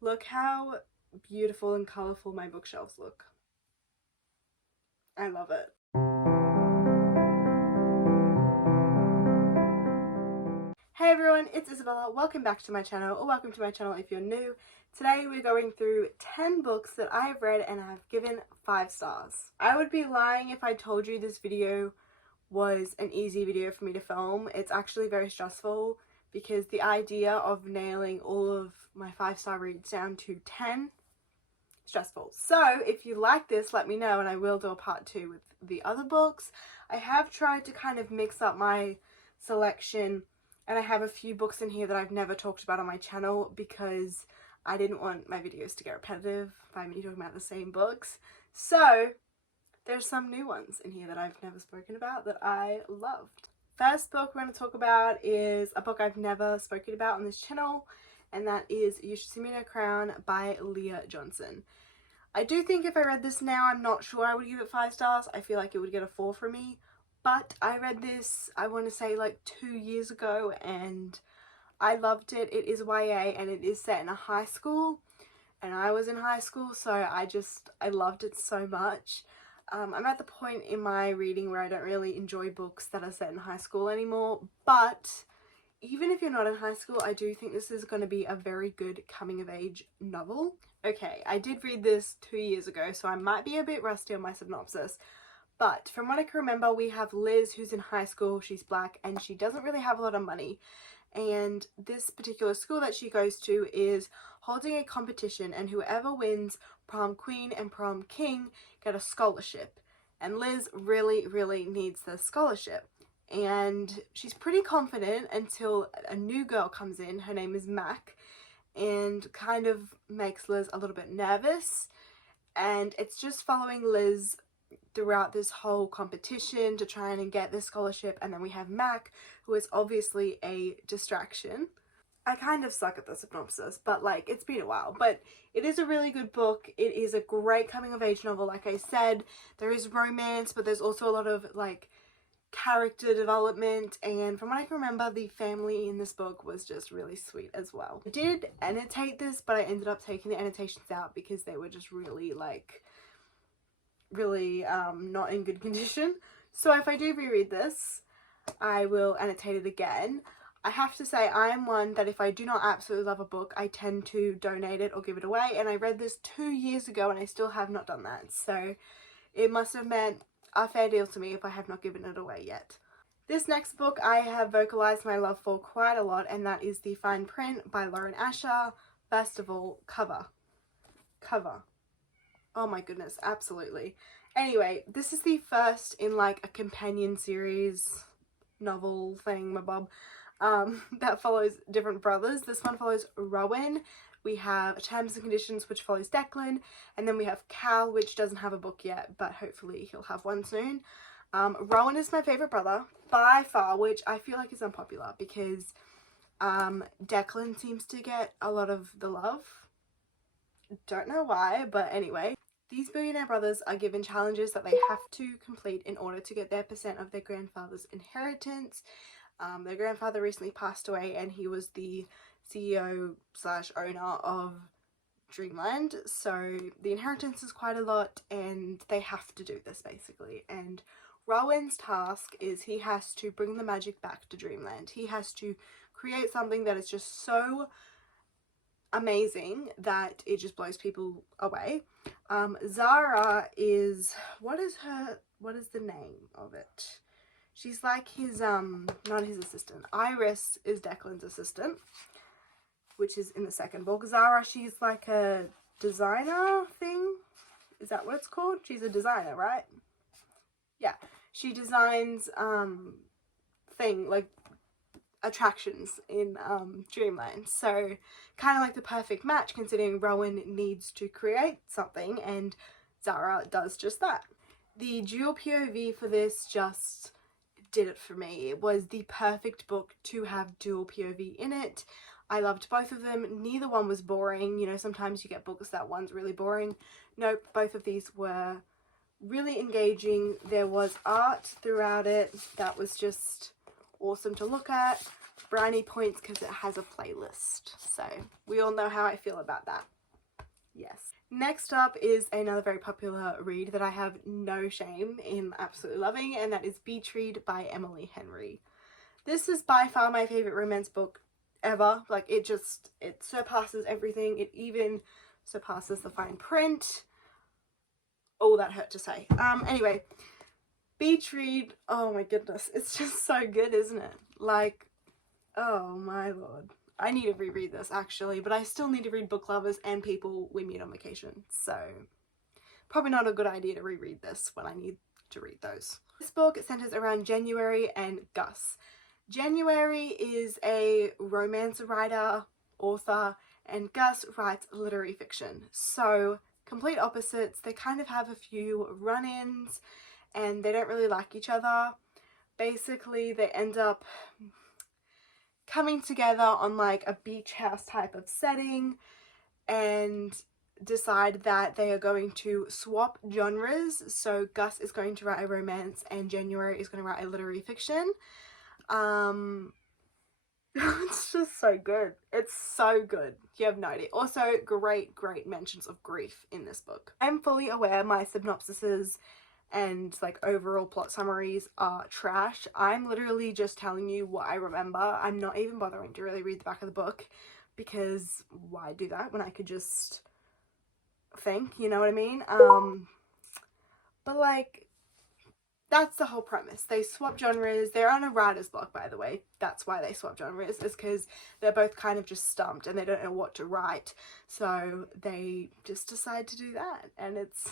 Look how beautiful and colourful my bookshelves look. I love it. Hey everyone, it's Isabella. Welcome back to my channel, or welcome to my channel if you're new. Today we're going through 10 books that I have read and I've given 5 stars. I would be lying if I told you this video was an easy video for me to film. It's actually very stressful because the idea of nailing all of my 5-star reads down to 10, stressful. So if you like this, let me know and I will do a part 2 with the other books. I have tried to kind of mix up my selection, and I have a few books in here that I've never talked about on my channel because I didn't want my videos to get repetitive by me talking about the same books. So there's some new ones in here that I've never spoken about that I loved. First book we're going to talk about is a book I've never spoken about on this channel, and that is You Should See Me in a Crown by Leah Johnson. I do think if I read this now, I'm not sure I would give it 5 stars. I feel like it would get a 4 from me. But I read this, I want to say like 2 years ago, and I loved it. It is YA and it is set in a high school, and I was in high school, so I loved it so much. I'm at the point in my reading where I don't really enjoy books that are set in high school anymore, but even if you're not in high school, I do think this is going to be a very good coming of age novel. Okay, I did read this 2 years ago, so I might be a bit rusty on my synopsis. But from what I can remember, we have Liz, who's in high school. She's black and she doesn't really have a lot of money. And this particular school that she goes to is holding a competition, and whoever wins prom queen and prom king get a scholarship. And Liz really, really needs the scholarship. And she's pretty confident until a new girl comes in. Her name is Mac, and kind of makes Liz a little bit nervous. And it's just following Liz throughout this whole competition to try and get this scholarship. And then we have Mac, who is obviously a distraction. I kind of suck at the synopsis, but like, it's been a while, but it is a really good book. It is a great coming of age novel. Like I said, there is romance, but there's also a lot of like character development, and from what I can remember, the family in this book was just really sweet as well. I did annotate this, but I ended up taking the annotations out because they were just really not in good condition. So if I do reread this, I will annotate it again. I have to say, I am one that if I do not absolutely love a book, I tend to donate it or give it away, and I read this 2 years ago and I still have not done that, so it must have meant a fair deal to me if I have not given it away yet. This next book I have vocalized my love for quite a lot, and that is The Fine Print by Lauren Asher. First of all, cover. Oh my goodness, absolutely. Anyway, this is the first in like a companion series novel thing, that follows different brothers. This one follows Rowan. We have Terms and Conditions, which follows Declan, and then we have Cal, which doesn't have a book yet, but hopefully he'll have one soon. Rowan is my favourite brother by far, which I feel like is unpopular because Declan seems to get a lot of the love. Don't know why, but anyway. These billionaire brothers are given challenges that they have to complete in order to get their percent of their grandfather's inheritance. Their grandfather recently passed away, and he was the CEO / owner of Dreamland, so the inheritance is quite a lot and they have to do this basically. And Rowan's task is he has to bring the magic back to Dreamland. He has to create something that is just so amazing that it just blows people away. Zara is, what is the name of it? She's like his not his assistant. Iris is Declan's assistant, which is in the second book. Zara, she's like a designer thing. Is that what it's called? She's a designer, right? Yeah. She designs like attractions in Dreamland. So kind of like the perfect match, considering Rowan needs to create something and Zara does just that. The dual POV for this just did it for me. It was the perfect book to have dual POV in it. I loved both of them. Neither one was boring. You know, sometimes you get books that one's really boring. Nope, both of these were really engaging. There was art throughout it that was just awesome to look at. brownie points because it has a playlist. So we all know how I feel about that. Yes. Next up is another very popular read that I have no shame in absolutely loving, and that is Beach Read by Emily Henry. This is by far my favourite romance book ever. Like, it surpasses everything. It even surpasses the fine print. Oh, that hurt to say. Anyway, Beach Read, oh my goodness, it's just so good, isn't it? Like, oh my lord. I need to reread this actually, but I still need to read Book Lovers and People We Meet on Vacation, so probably not a good idea to reread this when I need to read those. This book centers around January and Gus. January is a romance writer, author, and Gus writes literary fiction. So complete opposites. They kind of have a few run-ins and they don't really like each other. Basically, they end up coming together on like a beach house type of setting and decide that they are going to swap genres. So Gus is going to write a romance and January is going to write a literary fiction. It's just so good. It's so good. You have no idea. Also, great mentions of grief in this book. I'm fully aware my synopsises and like overall plot summaries are trash. I'm literally just telling you what I remember. I'm not even bothering to really read the back of the book because why do that when I could just think, you know what I mean? But like, that's the whole premise. They swap genres. They're on a writer's block, by the way. That's why they swap genres, is because they're both kind of just stumped and they don't know what to write. So they just decide to do that, and it's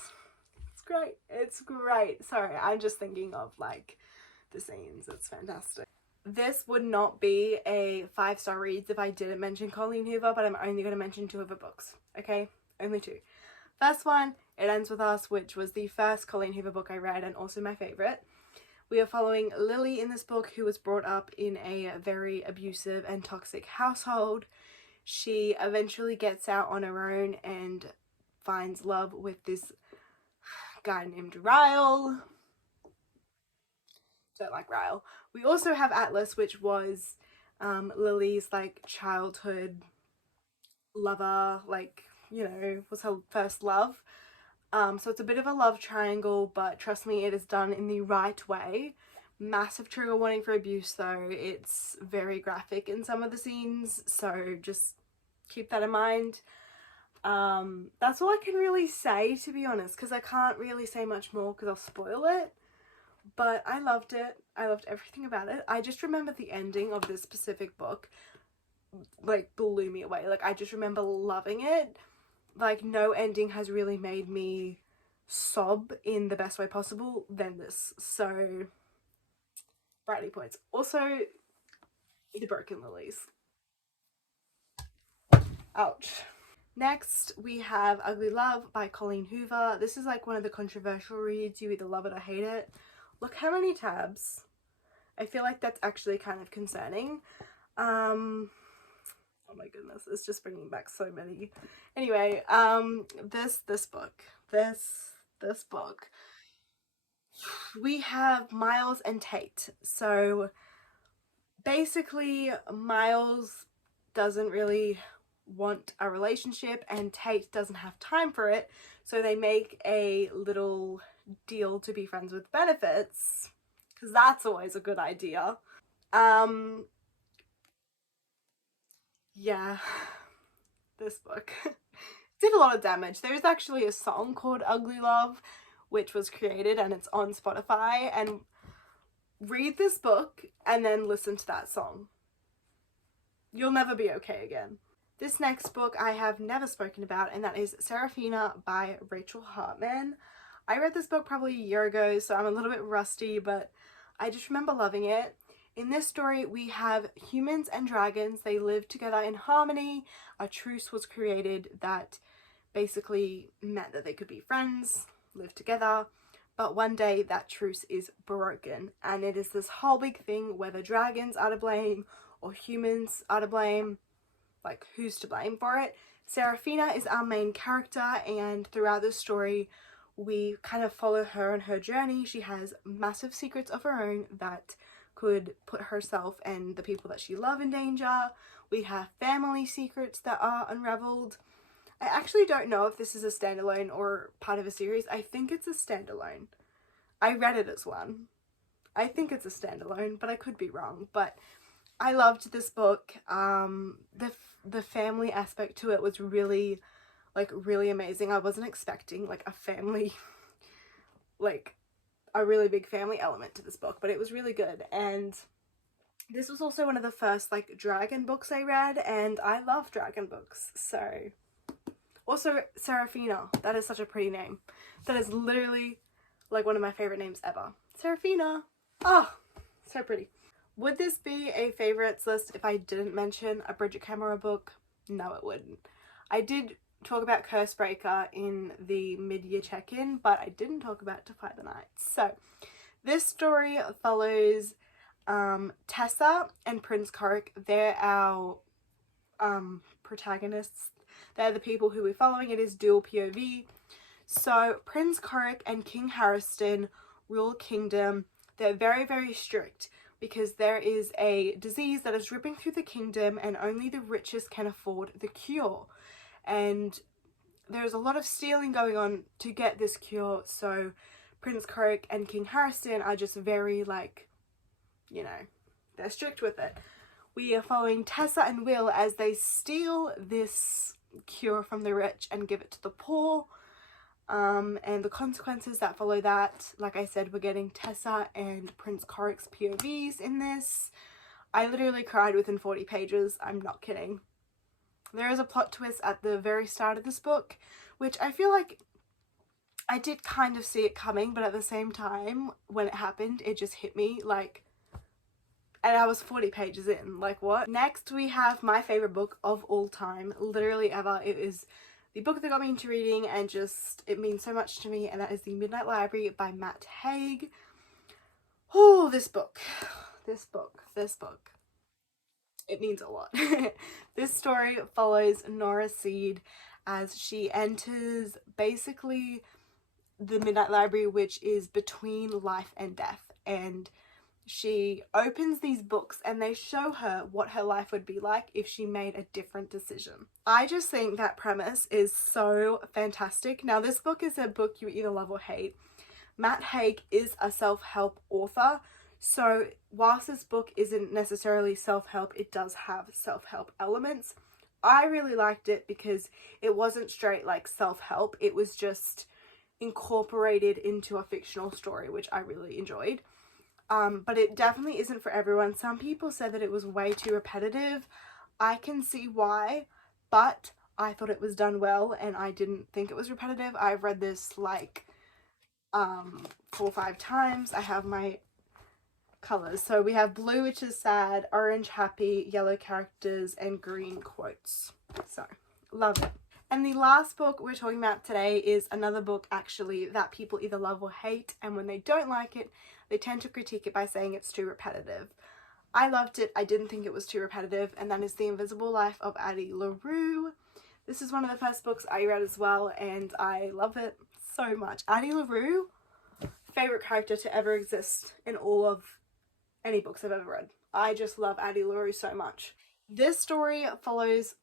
great. It's great. Sorry, I'm just thinking of like the scenes. It's fantastic. This would not be a 5-star reads if I didn't mention Colleen Hoover, but I'm only going to mention 2 of her books. Okay, only 2. First one, It Ends With Us, which was the first Colleen Hoover book I read and also my favourite. We are following Lily in this book, who was brought up in a very abusive and toxic household. She eventually gets out on her own and finds love with this guy named Ryle. Don't like Ryle. We also have Atlas, which was Lily's like childhood lover, like, you know, was her first love. So it's a bit of a love triangle, but trust me, it is done in the right way. Massive trigger warning for abuse though. It's very graphic in some of the scenes, so just keep that in mind. That's all I can really say, to be honest, because I can't really say much more because I'll spoil it. But I loved it. I loved everything about it. I just remember the ending of this specific book like blew me away. Like, I just remember loving it. Like, no ending has really made me sob in the best way possible than this. So, brownie points. Also, The Broken Lilies. Ouch. Next, we have Ugly Love by Colleen Hoover. This is like one of the controversial reads. You either love it or hate it. Look how many tabs. I feel like that's actually kind of concerning. Oh my goodness, it's just bringing back so many. Anyway, this book. We have Miles and Tate. So basically, Miles doesn't really want a relationship and Tate doesn't have time for it, so they make a little deal to be friends with benefits, because that's always a good idea. Yeah, this book did a lot of damage. There's actually a song called Ugly Love which was created and it's on Spotify, and read this book and then listen to that song. You'll never be okay again. This next book I have never spoken about, and that is Seraphina by Rachel Hartman. I read this book probably a year ago, so I'm a little bit rusty, but I just remember loving it. In this story, we have humans and dragons. They live together in harmony. A truce was created that basically meant that they could be friends, live together. But one day that truce is broken, and it is this whole big thing whether dragons are to blame or humans are to blame. Like, who's to blame for it? Seraphina is our main character, and throughout this story we kind of follow her on her journey. She has massive secrets of her own that could put herself and the people that she loves in danger. We have family secrets that are unraveled. I actually don't know if this is a standalone or part of a series. I think it's a standalone. I read it as one. I think it's a standalone, but I could be wrong. But I loved this book. The family aspect to it was really, like, really amazing. I wasn't expecting, like, a family, like, a really big family element to this book, but it was really good. And this was also one of the first, like, dragon books I read, and I love dragon books, so. Also, Seraphina. That is such a pretty name. That is literally, like, one of my favorite names ever. Seraphina. Oh, so pretty. Would this be a favorites list if I didn't mention a Bridget Camera book? No, it wouldn't. I did talk about Cursebreaker in the mid-year check-in, but I didn't talk about Defy the Night. So, this story follows Tessa and Prince Korik. They're our protagonists. They're the people who we're following. It is dual POV. So, Prince Korik and King Harriston rule a kingdom. They're very, very strict because there is a disease that is ripping through the kingdom and only the richest can afford the cure. And there's a lot of stealing going on to get this cure, so Prince Korik and King Harriston are just very, like, you know, they're strict with it. We are following Tessa and Will as they steal this cure from the rich and give it to the poor, and the consequences that follow that. Like I said, we're getting Tessa and Prince Korik's POVs in this. I literally cried within 40 pages. I'm not kidding. There is a plot twist at the very start of this book, which I feel like I did kind of see it coming, but at the same time, when it happened, it just hit me, like, and I was 40 pages in, like, what? Next, we have my favorite book of all time, literally ever. It is the book that got me into reading, and just, it means so much to me, and that is The Midnight Library by Matt Haig. Oh, this book. It means a lot. This story follows Nora Seed as she enters basically the Midnight Library, which is between life and death, and she opens these books and they show her what her life would be like if she made a different decision. I just think that premise is so fantastic. Now, this book is a book you either love or hate. Matt Haig is a self-help author, so whilst this book isn't necessarily self-help, it does have self-help elements. I really liked it because it wasn't straight, like, self-help. It was just incorporated into a fictional story, which I really enjoyed. But it definitely isn't for everyone. Some people said that it was way too repetitive. I can see why, but I thought it was done well and I didn't think it was repetitive. I've read this, like, 4 or 5 times. I have my colours. So we have blue, which is sad, orange happy, yellow characters, and green quotes. So, love it. And the last book we're talking about today is another book, actually, that people either love or hate, and when they don't like it, they tend to critique it by saying it's too repetitive. I loved it. I didn't think it was too repetitive, and that is The Invisible Life of Addie LaRue. This is one of the first books I read as well, and I love it so much. Addie LaRue, favorite character to ever exist in all of any books I've ever read. I just love Addie LaRue so much. This story follows,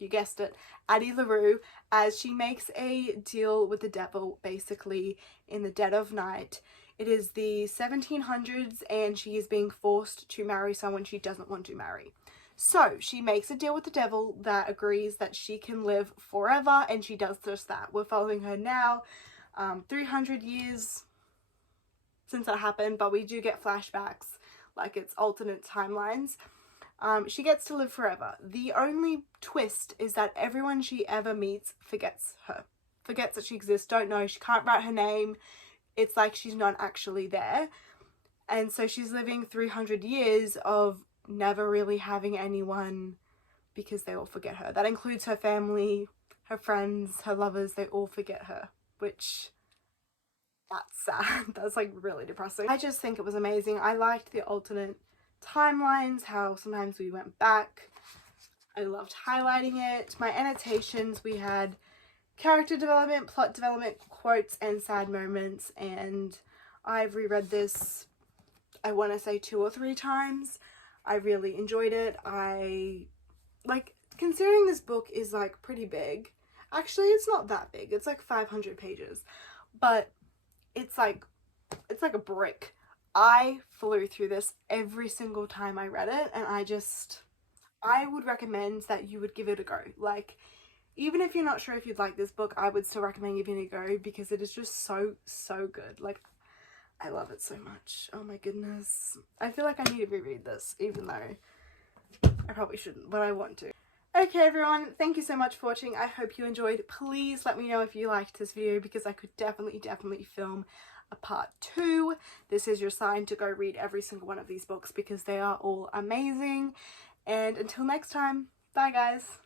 you guessed it, Addie LaRue as she makes a deal with the devil, basically, in the dead of night. It is the 1700s and she is being forced to marry someone she doesn't want to marry. So she makes a deal with the devil that agrees that she can live forever, and she does just that. We're following her now, 300 years since that happened, but we do get flashbacks, like it's alternate timelines. She gets to live forever. The only twist is that everyone she ever meets forgets her. Forgets that she exists, don't know, she can't write her name. It's like she's not actually there. And so she's living 300 years of never really having anyone because they all forget her. That includes her family, her friends, her lovers, they all forget her, which, that's sad. That's, like, really depressing. I just think it was amazing. I liked the alternate timelines, how sometimes we went back. I loved highlighting it. My annotations, we had character development, plot development, quotes, and sad moments, and I've reread this I want to say 2 or 3 times. I really enjoyed it. Considering this book is like pretty big, actually it's not that big, it's like 500 pages, but it's like a brick. I flew through this every single time I read it, and I would recommend that you would give it a go. Like, even if you're not sure if you'd like this book, I would still recommend giving it a go because it is just so good. Like, I love it so much. Oh my goodness. I feel like I need to reread this, even though I probably shouldn't, but I want to. Okay everyone, thank you so much for watching. I hope you enjoyed. Please let me know if you liked this video because I could definitely film a part 2. This is your sign to go read every single one of these books because they are all amazing. And until next time, bye guys.